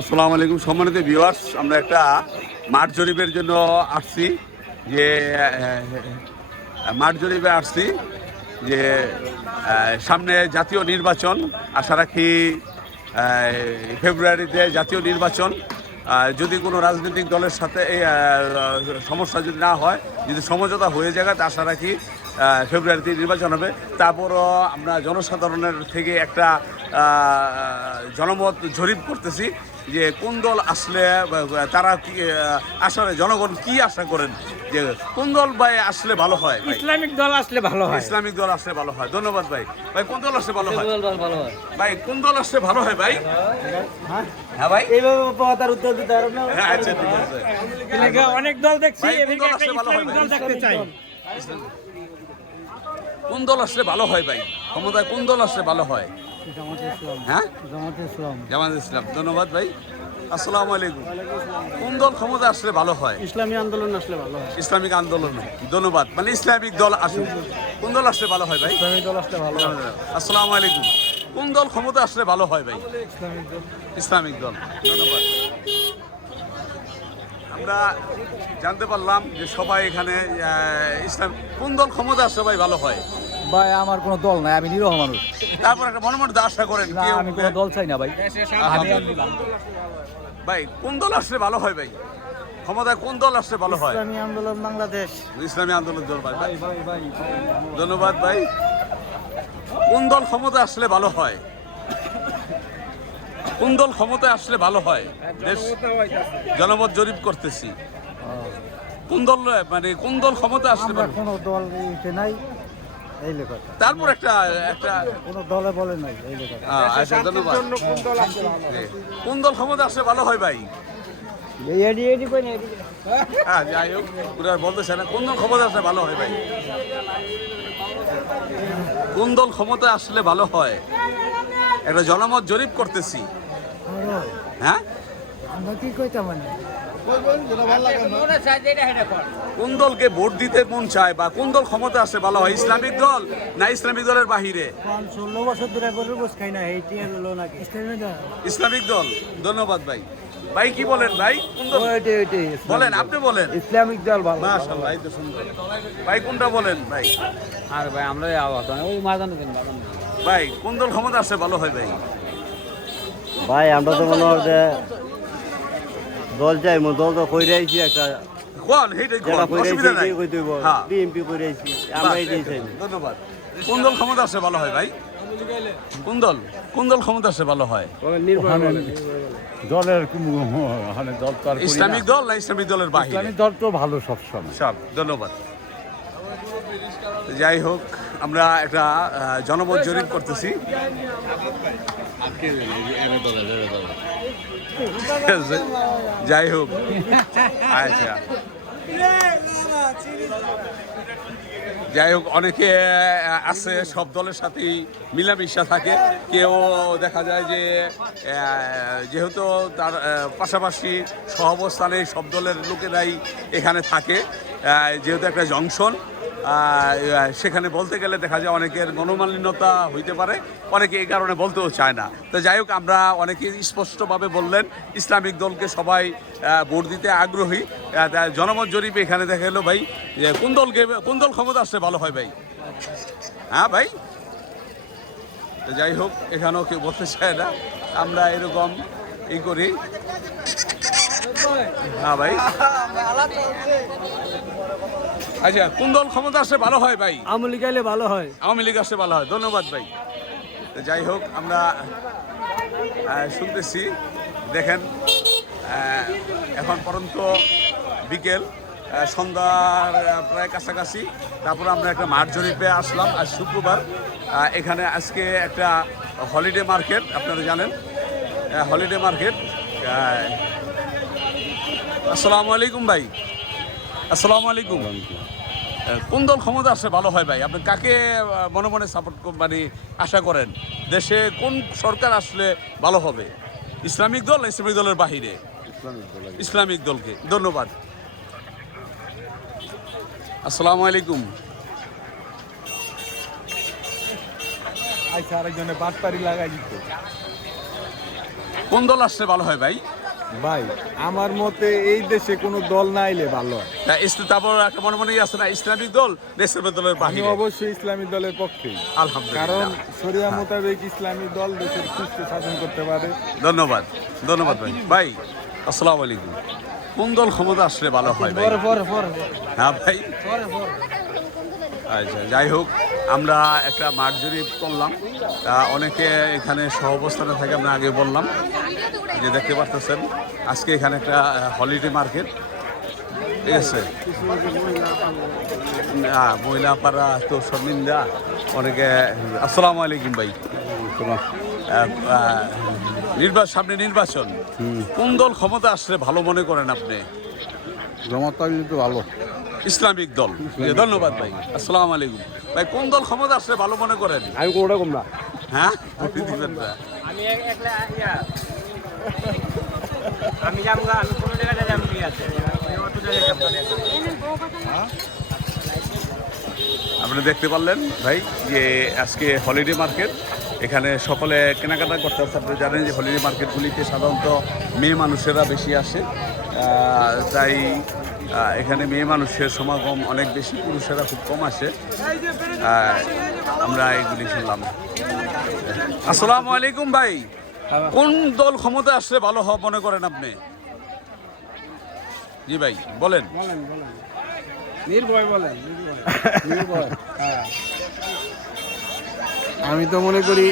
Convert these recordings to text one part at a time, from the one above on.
আসসালামু আলাইকুম সম্মানিত ভিউয়ার্স, আমরা একটা মাঠ জরিপের জন্য আসছি যে মাঠ জরিপে আসছি যে সামনে জাতীয় নির্বাচন, আশা রাখি ফেব্রুয়ারিতে জাতীয় নির্বাচন যদি কোনো রাজনৈতিক দলের সাথে সমস্যা যদি না হয়, যদি সমঝোতা হয়ে যায় আশা রাখি ফেব্রুয়ারিতে নির্বাচন হবে। তারপরও আমরা জনসাধারণের থেকে একটা জনমত জরিপ করতেছি যে কোন দল আসলে তারা কি আসলে জনগণ কি আশা করেন? যে কোন দল ভাই আসলে ভালো হয় ইসলামিক দল আসলে ভালো হয়। ইসলামিক দল আসলে ভালো হয়। ধন্যবাদ ভাই। ভাই কোন দল আসলে ভালো হয়? ভালো হয়? ভাই কোন দল আসলে ভালো হয় ভাই? হ্যাঁ? ভাই? এইভাবে তার উত্তর দিতে পারব না? হ্যাঁ, আচ্ছা ঠিক আছে। অনেক দল দেখছি হয় ইসলামিক দল দেখতে চাই। কোন দল আসলে ভালো হয় ভাই? ক্ষমতায় কোন দল আসলে ভালো হয়? হ্যাঁ? জামাত ইসলাম। ধন্যবাদ ভাই। আসসালামু আলাইকুম। কোন দল ক্ষমতা আসলে ভালো হয়? ইসলামী আন্দোলন আসলে ভালো হয়। ইসলামিক আন্দোলন। ধন্যবাদ। মানে ইসলামিক দল আসুন কোন দল আসলে ভালো হয় ভাই? ইসলামিক দল আসলে ভালো হয়। আসসালামু আলাইকুম। কোন দল ক্ষমতা আসলে ভালো হয় ভাই? ইসলামিক দল। ইসলামিক দল। ধন্যবাদ। আমরা জানতে পারলাম যে সবাই এখানে ইসলাম কোন দল ক্ষমতা আসলে ভাই ভালো হয়? ভাই আমার কোনো দল নাই আমি নিরহ মানুষ। তারপর একটা মনে মনে আশা করেন না আমি কোনো দল চাই না ভাই। ভাই কোন দল আসলে ভালো হয় ভাই? ক্ষমতায় কোন দল আসলে ভালো হয়? ইসলামী আন্দোলন বাংলাদেশ। ইসলামী আন্দোলন দল ভাই। ভাই ধন্যবাদ ভাই। কোন দল ক্ষমতা আসলে ভালো হয়? কোন দল ক্ষমতায় আসলে ভালো হয়? দেশ জনমত জরিপ করতেছি। কোন দল মানে কোন দল ক্ষমতা আসলে ভালো? কোনো দল নাই। তারপর একটা একটা কোনো দলে বলে নাই আচ্ছা ধন্যবাদ। কোন দল ক্ষমতা আসলে ভালো হয় ভাই? এডি এডি কই না হ্যাঁ যাই হোক বলতেছে না। কোন দল ক্ষমতা আসলে ভালো হয় ভাই? কোন দল ক্ষমতা আসলে ভালো হয়? একটা জনমত জরিপ করতেছি। হ্যাঁ? কি কইতাম মানে? কোন দলকে ভোট দিতে মন চায় বা কোন দল ক্ষমতা আসলে ভালো হয় ইসলামিক দল না ইসলামিক দলের বাহিরে? ষোলো বছর ধরে খাই না ইসলামিক দল। ধন্যবাদ ভাই। ভাই কি বলেন ভাই? বলেন আপনি বলেন। ইসলামিক দল ভালো। মাশাআল্লাহ এই তো সুন্দর। ভাই কোনটা বলেন ভাই? আর ভাই আমরা আওয়াজ ওই মাদানো দিন ভাই কোন দল ক্ষমতা আসলে ভালো হয় ভাই? ভাই আমরা তো মনে হয় যে দল চাই মো দল তো কই রাইছি একটা। কোন সেইটাই কোন কই অসুবিধা নাই। কই দিব হ্যাঁ বিএমপি কই রাইছি আমরা এটাই চাই ধন্যবাদ। কোন দল ক্ষমতা আসলে ভালো হয় ভাই? কোন দল? কোন দল ক্ষমতা আসলে ভালো হয়? দলের মানে দল তো। ইসলামিক দল না ইসলামিক দলের বাহিরে? ইসলামিক দল তো ভালো সবসময় সব ধন্যবাদ। যাই হোক। আমরা একটা জনমত জরিপ করতেছি। যাই হোক আচ্ছা। যাই হোক অনেকে আছে, সব দলের সাথেই মিলামিশা থাকে। কেউ দেখা যায় যে যেহেতু তার পাশাপাশি সহাবস্থানে সব দলের লোকেরাই এখানে থাকে যেহেতু একটা জংশন সেখানে বলতে গেলে দেখা যায় অনেকের মনোমালিন্যতা হইতে পারে, অনেকে এই কারণে বলতেও চায় না। তো যাই হোক, আমরা অনেকে স্পষ্টভাবে বললেন, ইসলামিক দলকে সবাই ভোট দিতে আগ্রহী। জনমত জরিপে এখানে দেখা গেলো ভাই, যে কোন দলকে, কোন দল ক্ষমতা আসলে ভালো হয় ভাই? হ্যাঁ ভাই? যাই হোক, এখানেও কেউ বলতে চায় না। আমরা এরকম এই করি। ভাই। আচ্ছা কোন দল ক্ষমতা আসলে ভালো হয় ভাই? আমলি গাইলে ভালো হয়। আওয়ামী লীগ আসলে ভালো হয়। ধন্যবাদ ভাই। যাই হোক আমরা শুনতেছি। দেখেন এখন পর্যন্ত বিকেল সন্ধ্যার প্রায় কাছাকাছি। তারপর আমরা একটা মাঠ জরিপে আসলাম আজ শুক্রবার। এখানে আজকে একটা হলিডে মার্কেট আপনারা জানেন। হলিডে মার্কেট আসসালামু আলাইকুম ভাই। আসসালামু আলাইকুম। কোন দল ক্ষমতা আসলে ভালো হয় ভাই। আপনি কাকে মনে মনে সাপোর্ট মানে আশা করেন? দেশে কোন সরকার আসলে ভালো হবে? ইসলামিক দল ইসলামিক দলের বাহিরে? ইসলামিক দলকে। ধন্যবাদ। আসসালামু আলাইকুম। আচ্ছা আরেকজনে বাটপারি লাগাই দিত কোন দল আসলে ভালো হয় ভাই? ভাই আমার মতে এই দেশে কোনো দল না এলে ভালো হয়। তা তারপর একটা মনে মনেই আছে না ইসলামিক দল ইসলামিক দলের বাহিরে। অবশ্যই ইসলামী দলের পক্ষেই। কারণ শরিয়া মোতাবেক ইসলামী দল দেশের সুস্থ শাসন করতে পারে। ধন্যবাদ ধন্যবাদ ভাই। ভাই আসসালামু আলাইকুম। কোন দল ক্ষমতা আসলে ভালো হয় ভাই? হ্যাঁ ভাই। আচ্ছা যাই হোক। আমরা একটা মাঠ জরিপ করলাম। অনেকে এখানে সহ অবস্থানে থাকে আমরা আগে বললাম যে দেখতে পারতেছেন আজকে এখানে একটা হলিডে মার্কেট ঠিক আছে? না মহিলা পাড়া তো শর্মিন্দা অনেকে আসসালামু আলাইকুম ভাই। নির্বাচন সামনে নির্বাচন। কোন দল ক্ষমতা আসলে ভালো মনে করেন আপনি? জমাতা তো ভালো। ইসলামিক দল। ধন্যবাদ ভাই। আসসালামু আলাইকুম। ভাই কোন দল ক্ষমতা আসলে ভালো মনে করেন? আমি কোনোটা কম না। হ্যাঁ? দিবেন আমি আমি যাব আমি কোনো জায়গায় যাব ঠিক আছে। আমি অত জায়গায় যাব না। আপনি দেখতে পারলেন ভাই যে আজকে হলিডে মার্কেট। এখানে সকলে কেনাকাটা করতে হচ্ছে আপনি জানেন যে হলিডে মার্কেটগুলিতে সাধারণত মেয়ে মানুষেরা বেশি আসে। তাই এখানে মেয়ে মানুষের সমাগম অনেক বেশি, পুরুষেরা খুব কম আসে। আমরা এগুলি শুনলাম। আসসালামু আলাইকুম ভাই। কোন দল ক্ষমতা আসলে ভালো হওয়া মনে করেন আপনি? জি ভাই, বলেন। আমি তো মনে করি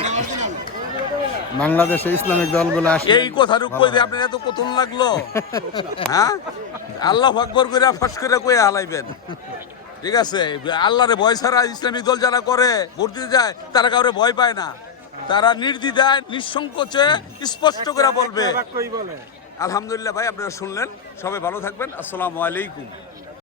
বাংলাদেশে ইসলামিক দলগুলো আসলে এই কথার উপর দিয়ে আপনার এত কতন লাগল? হ্যাঁ? আল্লাহ আকবর করে ফাঁস করে কয়ে হালাইবেন। ঠিক আছে? আল্লাহরে ভয় ছাড়া ইসলামিক দল যারা করে ভোট দিতে যায় তারা কাউরে ভয় পায় না। তারা নির্দ্বিধায় নিঃসংকোচে স্পষ্ট করে বলবে। আলহামদুলিল্লাহ ভাই আপনারা শুনলেন। সবাই ভালো থাকবেন। আসসালামু আলাইকুম।